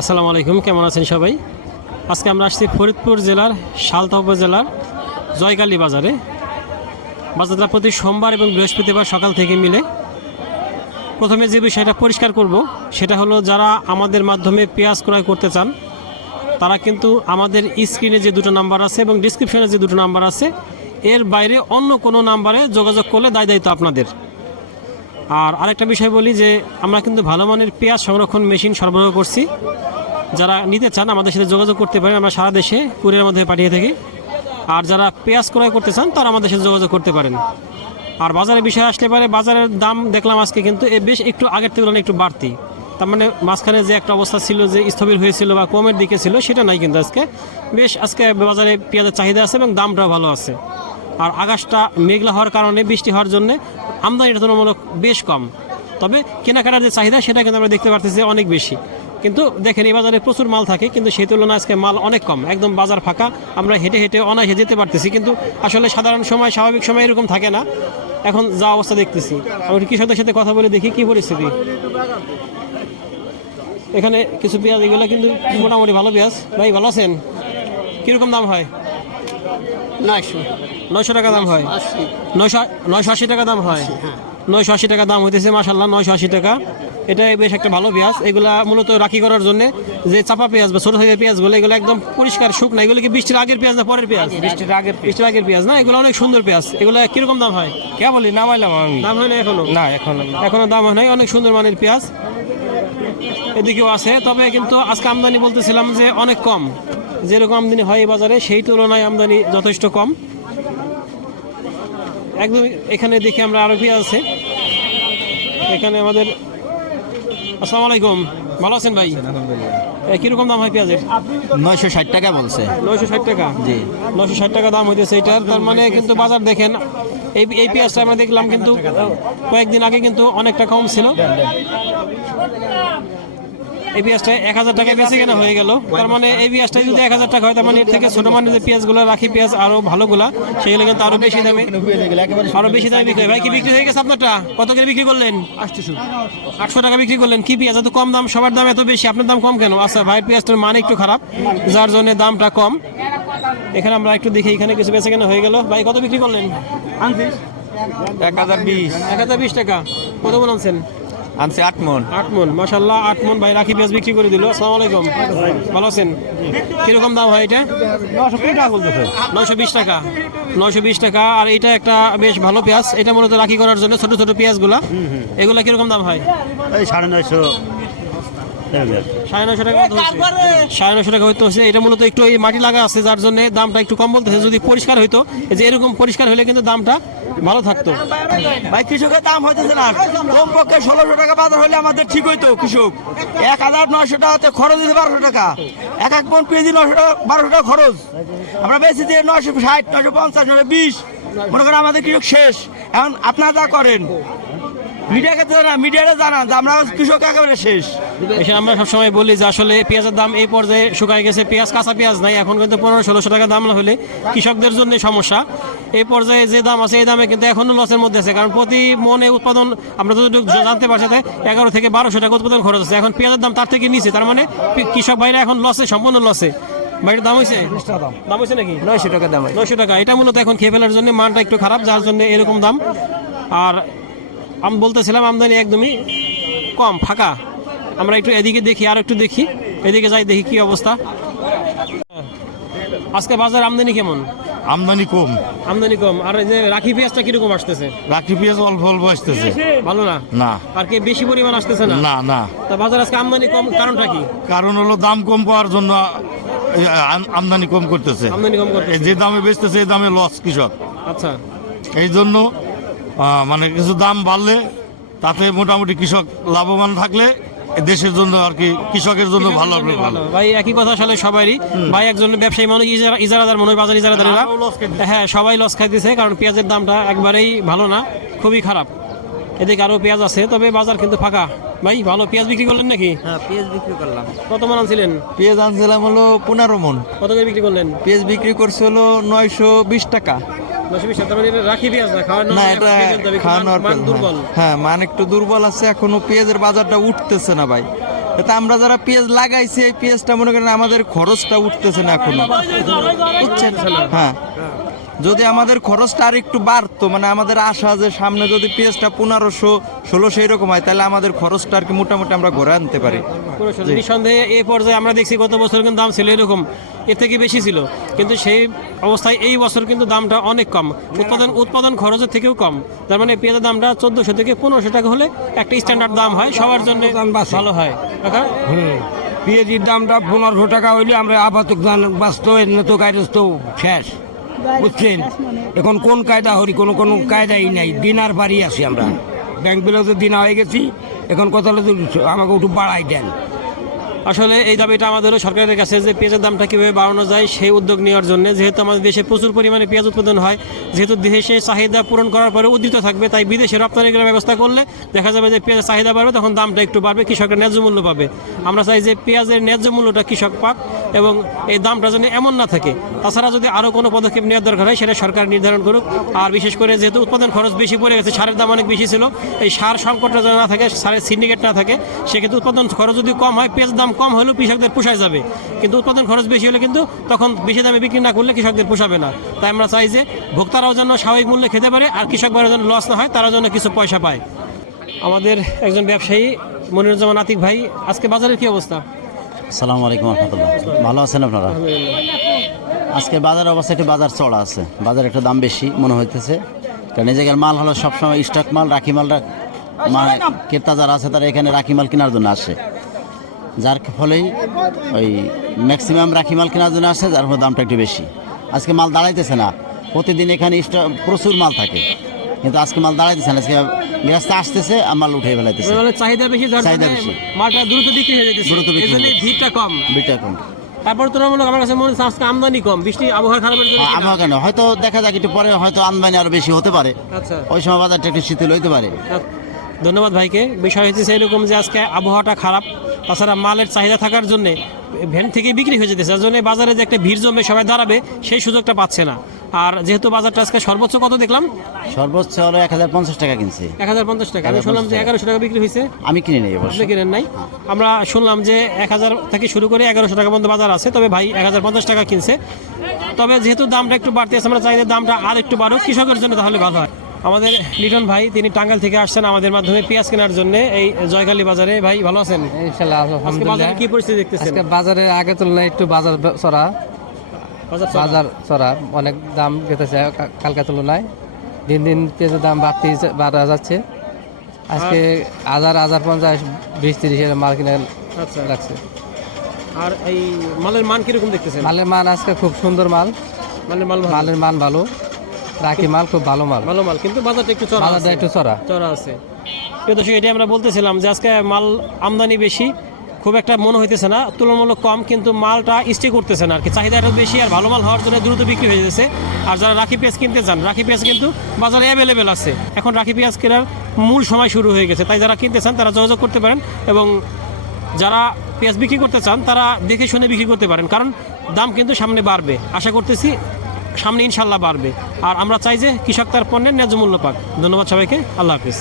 আসসালামু আলাইকুম, কেমন আছেন সবাই? আজকে আমরা আসছি ফরিদপুর জেলার সালতা উপজেলার জয়কালী বাজারে। বাজারটা প্রতি সোমবার এবং বৃহস্পতিবার সকাল থেকে মিলে। প্রথমে যে বিষয়টা পরিষ্কার করব সেটা হলো, যারা আমাদের মাধ্যমে পেঁয়াজ ক্রয় করতে চান তারা কিন্তু আমাদের স্ক্রিনে যে দুটো নাম্বার আছে এবং ডিসক্রিপশনে যে দুটো নাম্বার আছে এর বাইরে অন্য কোনো নাম্বারে যোগাযোগ করলে দায়িত্ব আপনাদের। আর আরেকটা বিষয় বলি যে আমরা কিন্তু ভালো মানের পেঁয়াজ সংরক্ষণ মেশিন সরবরাহ করছি। যারা নিতে চান আমাদের সাথে যোগাযোগ করতে পারেন, আমরা সারা দেশে কুরিয়ারের মধ্যে পাঠিয়ে থাকি। আর যারা পেঁয়াজ ক্রয় করতে চান তারা আমাদের সাথে যোগাযোগ করতে পারেন। আর বাজারের বিষয়ে আসতে পারে, বাজারের দাম দেখলাম আজকে কিন্তু বেশ একটু আগের তুলনায় একটু বাড়তি। তার মানে মাঝখানে যে একটা অবস্থা ছিল যে স্থবির হয়েছিল বা কমের দিকে ছিল সেটা নাই, কিন্তু আজকে বাজারে পেঁয়াজের চাহিদা আছে এবং দামটাও ভালো আছে। আর আকাশটা মেঘলা হওয়ার কারণে, বৃষ্টি হওয়ার জন্য আমদানিটা তুলনামূলক বেশ কম। তবে কেনাকাটার যে চাহিদা সেটা কিন্তু আমরা দেখতে পারতেছি অনেক বেশি। কিন্তু দেখেন এই বাজারে প্রচুর মাল থাকে, কিন্তু সেই তুলনায় আজকে মাল অনেক কম, একদম বাজার ফাঁকা। আমরা হেঁটে হেঁটে অনায়াসে যেতে পারতেছি, কিন্তু আসলে সাধারণ সময়, স্বাভাবিক সময় এরকম থাকে না। এখন যা অবস্থা দেখতেছি, আমি কৃষকদের সাথে কথা বলে দেখি কি পরিস্থিতি। এখানে কিছু পেঁয়াজ, এগুলো কিন্তু মোটামুটি ভালো পেঁয়াজ। ভাই ভালো আছেন? কীরকম দাম হয়? 900 টাকা দাম হয়। 980 টাকা দাম হয়। 980 টাকা দাম হইতেছে, মাশাআল্লাহ 980 টাকা। এটা বেশ একটা ভালো পেঁয়াজ। এগুলা মূলত রাখি করার জন্য যে চাপা পেঁয়াজ বা ছোট সাইজের পেঁয়াজগুলো, এগুলো একদম পরিষ্কার শুকনা। এগুলো কি বৃষ্টির আগের পেঁয়াজ না পরের পেঁয়াজ? বৃষ্টির আগের পেঁয়াজ না, এগুলো অনেক সুন্দর পেঁয়াজ। এগুলো কিরকম দাম হয়? কে বলি নামাইলাম আমি। দাম হয় না এখনো? না এখনো দাম হয় নাই। অনেক সুন্দর মানের পেঁয়াজ এদিকেও আছে। তবে কিন্তু আজকে আমদানি বলতেছিলাম যে অনেক কম। যেরকম আমদানি হয় এই বাজারে সেই তুলনায় আমদানি যথেষ্ট কম একদম। এখানে দেখি আমরা আরো পেঁয়াজ আছে এখানে আমাদের। আসসালামু আলাইকুম, ভালো আছেন ভাই? কিরকম দাম হয় পেঁয়াজের? 960 টাকা বলছে। 960 টাকা? জি, 960 টাকা দাম হইতেছে এটার। তার মানে কিন্তু বাজার দেখেন, এই পেঁয়াজটা আমরা দেখলাম কিন্তু কয়েকদিন আগে কিন্তু অনেকটা কম ছিল। এই পেঁয়াজটা 1000 টাকায় বেশি কেনা হয়ে গেল। তার মানে এই পেঁয়াজটা যদি 1000 টাকা হয়, তার মানে এর থেকে ছোট মানের যে পেঁয়াজগুলো, রাখি পেঁয়াজ আরো ভালোগুলা, সেগুলো কিন্তু আরো বেশি দামে বিক্রি হয়। ভাই কি বিক্রি হয়ে গেছে আপনারটা? কত করে বিক্রি করলেন? 800 টাকা বিক্রি করলেন। কি পেঁয়াজ এত কম দাম? সবার দাম এত বেশি, আপনার দাম কম কেন? আচ্ছা, ভাইয়ের পেঁয়াজটার মান একটু খারাপ, যার জন্য দামটা কম। এখানে আমরা একটু দেখি, এখানে কিছু বেচা কেনা হয়ে গেল। ভাই কত বিক্রি করলেন? 1020 টাকা। কত মন আনছেন? আনছে 8 মন। 8 মন, মাশাআল্লাহ 8 মন। ভাই রাখি পেঁয়াজ বিক্রি করে দিল। আসসালামু আলাইকুম, ভালো আছেন? কিরকম দাম হয় এটা? 920 টাকা। 920 টাকা। আর এটা একটা বেশ ভালো পেঁয়াজ, এটা মূলত রাখি করার জন্য ছোট ছোট পেঁয়াজগুলা। এগুলা কিরকম দাম হয়? 950 950 টাকা। 950 টাকা হইতে হচ্ছে। এটা মূলত একটু এই মাটি লাগা আছে, যার জন্য দামটা একটু কম বলতেছে। যদি পরিষ্কার হইতো, যে এরকম পরিষ্কার হলে কিন্তু দামটা ভালো থাকতো। ভাই কৃষকের দাম হইতেছে না, কমপক্ষে 1600 টাকা বাজার হলে আমাদের ঠিক হইতো। কৃষক 1900 টাকাতে খরচ দিতে 1200 টাকা, এক মন পেঁয়াজি 900 টাকা, 1200 টাকা খরচ। আমরা বেশি দিয়ে 960, 950, 920, মনে করেন আমাদের কৃষক শেষ। এখন আপনারা যা করেন, মিডিয়াটা জানান যে আমরা কৃষক একেবারে শেষ। এসে আমরা সবসময় বলি যে আসলে পেঁয়াজের দাম এই পর্যায়ে শুকায় গেছে। পেঁয়াজ, কাঁচা পেঁয়াজ নাই এখন, কিন্তু 1500-1600 টাকা দাম না হলে কৃষকদের জন্য সমস্যা। এই পর্যায়ে যে দাম আছে এই দামে কিন্তু এখনো লসের মধ্যে আছে, কারণ প্রতি মনে উৎপাদন আমরা যতটুকু জানতে পারছি 11 থেকে 1200 টাকা উৎপাদন খরচ আছে। এখন পেঁয়াজের দাম তার থেকে নিচে, তার মানে কৃষক ভাইরা এখন লসে, সম্পূর্ণ লসে। বাইরের দাম হয়েছে নাকি 900 টাকা দাম। 900 টাকা। এটা মূলত এখন খেয়ে ফেলার জন্য মানটা একটু খারাপ, যার জন্য এরকম দাম। আর আমি বলতেছিলাম আমদানি একদমই কম, ফাঁকা। আমরা একটু এদিকে দেখি, আর একটু দেখি, এদিকে যাই, দেখি কি অবস্থা। আজকে বাজার আমদানি কেমন? আমদানি কম। আমদানি কম। আর এই যে রাখি পেঁয়াজটা কিরকম আসতেছে? রাখি পেঁয়াজ অল্প অল্প আসতেছে। ভালো না? না। আর কি বেশি পরিমাণ আসতেছে না? না না। তা বাজার আজকে আমদানি কম, কারণটা কি? কারণ হলো দাম কম পাওয়ার জন্য আমদানি কম করতেছে। আমদানি কম করতেছে। যে দামে বেচতেছে এই দামে লস কৃষক। আচ্ছা, এই জন্য মানে কিছু দাম বাড়লে তাতে মোটামুটি কৃষক লাভবান থাকলে দেশের জন্য আর কি, কৃষকের জন্য ভালো হবে। ভালো ভাই, একই কথা আসলে সবারই। ভাই একজন ব্যবসায়ী মানুষ, ইজারাদার মনে হয়, বাজার ইজারাদাররা, হ্যাঁ সবাই লস খাইতেছে, কারণ পেঁয়াজের দামটা একবারেই ভালো না, খুবই খারাপ। এদিকে আরো পেঁয়াজ আছে, তবে বাজার কিন্তু ফাঁকা। ভাই ভালো পেঁয়াজ বিক্রি করলেন নাকি? হ্যাঁ, পেঁয়াজ বিক্রি করলাম। কত মন আনছিলেন? পেঁয়াজ আনছিলাম হলো 15 মন। কত করে বিক্রি করলেন? পেঁয়াজ বিক্রি করছে হলো 920 টাকা। 920 টাকা। মানে রাখি পেঁয়াজ না, খাওয়ানো না, এটা খাওয়ানোর মান দুর্বল। হ্যাঁ, মান একটু দুর্বল আছে। এখনো পেঁয়াজের বাজারটা উঠতেছে না ভাই। তা আমরা যারা পেঁয়াজ লাগাইছি এই পেঁয়াজটা মনে করেন আমাদের খরচটা উঠতেছে না এখনো, বুঝছেন? হ্যাঁ, যদি আমাদের খরচটা আর একটু বাড়তো, মানে আমাদের আশা যে সামনে যদি পেঁয়াজটা 1500-1600 এরকম হয়, তাহলে আমাদের খরচটা আর কি মোটামুটি আমরা ঘরে আনতে পারি। নিঃসন্দেহে এই পর্যায়ে আমরা দেখছি গত বছর কিন্তু দাম ছিল এরকম, এর থেকে বেশি ছিল, কিন্তু সেই অবস্থায় এই বছর কিন্তু দামটা অনেক কম, উৎপাদন খরচের থেকেও কম। তার মানে পেঁয়াজের দামটা 1400 থেকে 1500 টাকা হলে একটা স্ট্যান্ডার্ড দাম হয়, সবার জন্য ভালো হয়। কাকা, পেঁয়াজির দামটা 1500 টাকা হইলে আমরা আপাতত বাঁচত, এমনি তো কায়দা তো শেষ, বুঝছেন? এখন কোন কায়দা হরি, কোনো কায়দাই নাই, দিনার বাড়ি আছি আমরা, ব্যাংকগুলোতে দিনা হয়ে গেছি, এখন কথা হলো যে আমাকে একটু বাড়াই দেন। আসলে এই দাবিটা আমাদেরও সরকারের কাছে যে পেঁয়াজের দামটা কীভাবে বাড়ানো যায় সেই উদ্যোগ নেওয়ার জন্য, যেহেতু আমাদের দেশে প্রচুর পরিমাণে পেঁয়াজ উৎপাদন হয়, যেহেতু দেশে চাহিদা পূরণ করার পরে উদ্ধৃত থাকবে, তাই বিদেশে রপ্তানি করার ব্যবস্থা করলে দেখা যাবে যে পেঁয়াজের চাহিদা বাড়বে, তখন দামটা একটু বাড়বে, কৃষকের ন্যায্য মূল্য পাবে। আমরা চাই যে পেঁয়াজের ন্যায্য মূল্যটা কৃষক পাক এবং এই দামটা যেন এমন না থাকে। তাছাড়া যদি আরও কোনো পদক্ষেপ নেওয়ার দরকার হয় সেটা সরকার নির্ধারণ করুক। আর বিশেষ করে যেহেতু উৎপাদন খরচ বেশি পড়ে গেছে, সারের দাম অনেক বেশি ছিল, এই সার সংকটটা যেন না থাকে, সারের সিন্ডিকেট না থাকে, সেক্ষেত্রে উৎপাদন খরচ যদি কম হয়, পেঁয়াজের দাম কম হলেও কৃষকদের পোষায় যাবে, কিন্তু উৎপাদন খরচ বেশি হলে কিন্তু তখন বেশি দামে বিক্রি না করলে কৃষকদের পোষাবে না। তাই আমরা চাই যে ভোক্তারাও যেন স্বাভাবিক মূল্যে খেতে পারে আর কৃষকরা যেন লস না হয়, তারা যেন কিছু পয়সা পায়। আমাদের একজন ব্যবসায়ী মনিরুজ্জামান আতিক ভাই, আজকে বাজারের কি অবস্থা? আসসালামু আলাইকুম রহমতুল্লাহ, ভালো আছেন আপনারা? আজকে বাজার অবস্থা একটু বাজার চড়া আছে, বাজার একটু দাম বেশি মনে হইতেছে, কারণ এই জায়গার মাল হলো সবসময় স্টক মাল, রাখি মালটা মানে ক্রেতা যারা আছে তারা এখানে রাখি মাল কেনার জন্য আসে, যার ফলেই ওই ম্যাক্সিমাম রাখি মাল কেনার জন্য আসে, যার ফলে দামটা একটু বেশি। আজকে মাল দাঁড়াইতেছে না, প্রতিদিন এখানে প্রচুর মাল থাকে, কিন্তু আজকে মাল দাঁড়াইতেছে না, আজকে গ্যাসটা আসতেছে আর মাল উঠে ফেলাইতেছে, চাহিদা বেশি, চাহিদা বেশি, মালটা দ্রুত বিক্রি হয়ে যাচ্ছে, দ্রুত বিক্রি হয়ে যাচ্ছে, ভিড়টা কম। বিটা কম। তারপর তুলনামূলক আমার কাছে মনে হচ্ছে আজকে আমদানি কম, বৃষ্টি আবহাওয়া খারাপের জন্য। আবহাওয়া কেন হয়তো দেখা যাক একটু পরে হয়তো আমদানি আরো বেশি হতে পারে, আচ্ছা, ওই সময় বাজারটা একটু শীতল হইতে পারে। ধন্যবাদ ভাইকে। বিষয় হচ্ছে এরকম যে আজকে আবহাওয়াটা খারাপ, তাছাড়া মালের চাহিদা থাকার জন্য ভ্যান থেকে বিক্রি হয়ে যেতেছে, যার জন্য বাজারে যে একটা ভিড় জমে সবাই দাঁড়াবে সেই সুযোগটা পাচ্ছে না। আর যেহেতু বাজারটা আজকে সর্বোচ্চ কত দেখলাম, সর্বোচ্চ হলো 1050 টাকা কিনছে। 1050 টাকা, আমি শুনলাম যে 1100 টাকা বিক্রি হয়েছে। আমি কিনে নেই, আপনি কিনেন নাই? আমরা শুনলাম যে 1000 থেকে শুরু করে 1100 টাকা পর্যন্ত বাজার আছে, তবে ভাই 1050 টাকা কিনছে। তবে যেহেতু দামটা একটু বাড়তে আছে, আমরা চাই যে দামটা আর একটু বাড়ুক কৃষকের জন্য, তাহলে ভালো হয়। আমাদের লিটন ভাই, তিনি টাঙ্গাইল থেকে আসছেন আমাদের মাধ্যমে পেঁয়াজ কেনার জন্য এই জয়কালী বাজারে। ভাই ভালো আছেন? ইনশাআল্লাহ আজকে আলহামদুলিল্লাহ। বাজারে কি পরিস্থিতি দেখতেছেন? আজকে বাজারে আগে তুলনায় একটু বাজার চড়া, বাজার চড়া, অনেক দাম গেতেছে কালকে তুলনায়, দিন দিন পেঁয়াজের দাম বাড়া যাচ্ছে। আজকে 1050, 20-30 মাল কিনে লাগছে। আর এই মালের মান কিরকম দেখতেছেন? মালের মান আজকে খুব সুন্দর মাল, মালের মান ভালো, রাখি মাল খুব ভালো মাল, কিন্তু বাজারটা একটু চড়া, বাজারটা একটু চড়া আছে। প্রিয় দর্শক, এটাই আমরা বলতেছিলাম যে আজকে মাল আমদানি বেশি, খুব একটা মনে হইতেছে না, তুলনামূলক কম, কিন্তু মালটা স্টে করতেছে না আর কি, চাহিদাটা বেশি আর ভালো মাল হওয়ার জন্য দ্রুত বিক্রি হয়ে যাচ্ছে। আর যারা রাখি পেঁয়াজ কিনতে চান, রাখি পেঁয়াজ কিন্তু বাজারে অ্যাভেলেবেল আছে, এখন রাখি পেঁয়াজ কেনার মূল সময় শুরু হয়ে গেছে, তাই যারা কিনতে চান তারা যোগাযোগ করতে পারেন, এবং যারা পেঁয়াজ বিক্রি করতে চান তারা দেখে শুনে বিক্রি করতে পারেন, কারণ দাম কিন্তু সামনে বাড়বে, আশা করতেছি সামনে ইনশাল্লাহ বাড়বে। আর আমরা চাই যে কৃষক তার পণ্যের ন্যায্য মূল্য পাক। ধন্যবাদ সবাইকে, আল্লাহ হাফিজ।